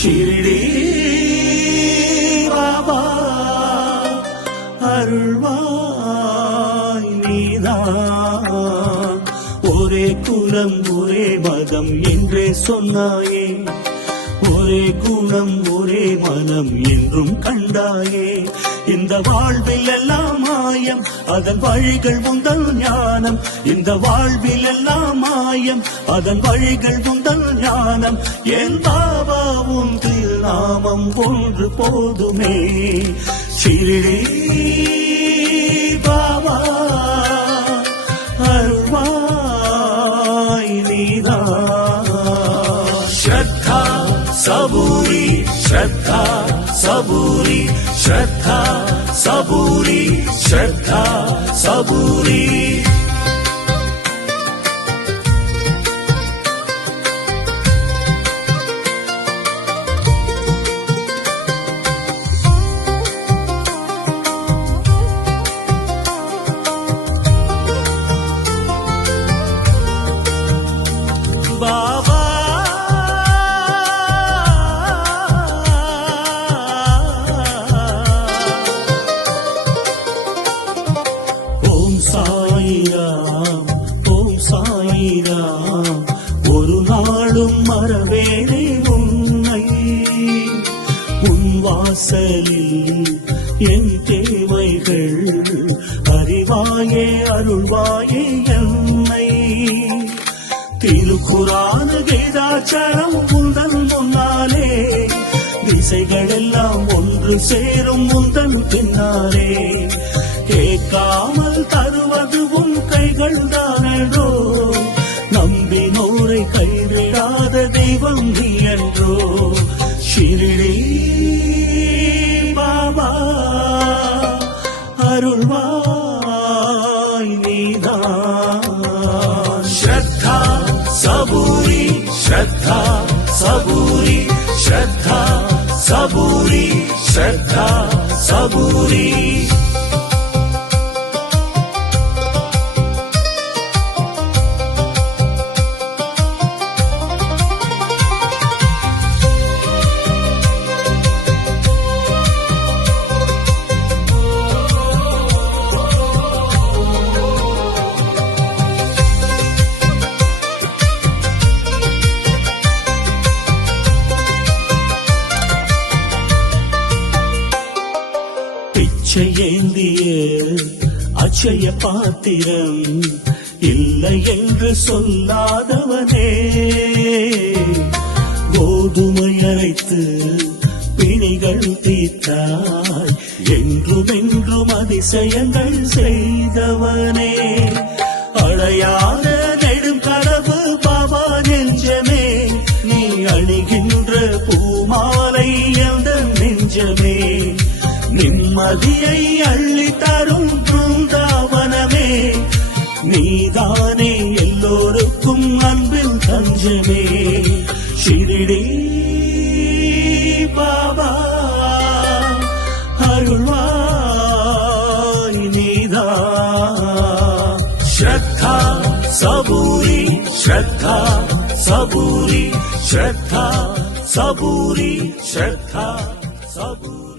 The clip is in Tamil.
ஷிரடி பாபா அருள்வாய் நீதான். ஒரே குலம் ஒரே மதம் என்றே சொன்னாயே, ஒரே குணம் ஒரே மனம் என்றும் கண்டாயே. இந்த வாழ்வில் எல்லாம் மாயம், அதன் வழிகள் முந்தல் ஞானம். இந்த வாழ்வில் எல்லாம் மாயம், அதன் வழிகள் முந்தல் ஞானம். என் பாபாவும் திருநாமம் ஒன்று போதுமே. ஷிரடி பாபா அருள்வாய் நீதான். ஸ்ரத்தா सबूरी श्रद्धा सबूरी श्रद्धा सबूरी श्रद्धा सबूरी. बाबा சாயிராம் ஓம் சாயிராம், ஒரு நாளும் மறவேனே உன்னை. உன் வாசலில் என் தேவைகள் அறிவாயே அருள்வாயே என்னை. திருக்குரான் கீதாச்சாரம் உந்தன் முன்னாலே, திசைகள் எல்லாம் ஒன்று சேரும் முந்தன் பின்னாலே. கேட்காமல் தருவது உன் கைகள் தானோ, நம்பினோரை கைவிடாத தெய்வம் நீ என்றோ. ஷிரடி பாபா அருள்வாய் நீதான். ஸ்ரத்தா सबूरी श्रद्धा सबूरी श्रद्धा सबूरी श्रद्धा सबूरी. ஏந்திய அச்சய பாத்திரம் இல்லை என்று சொல்லாதவனே. கோதுமை அரைத்து பிணிகள் தீர்த்தாய், என்றும் என்றும் அதிசயங்கள் செய்தவனே. அடையாத நெடும் கனவு பாபா நெஞ்சமே, நீ அணிகின்ற பூமாலை எந்த நெஞ்சமே. நிம்மதியை அள்ளி தரும் பிருந்தாவனமே, நீதானே எல்லோருக்கும் அன்பில் தஞ்சமே. ஷிரடி பாபா அருள்வாய் நீதான். ஸ்ரத்தா सबूरी श्रद्धा सबूरी श्रद्धा सबूरी श्रद्धा सबूरी.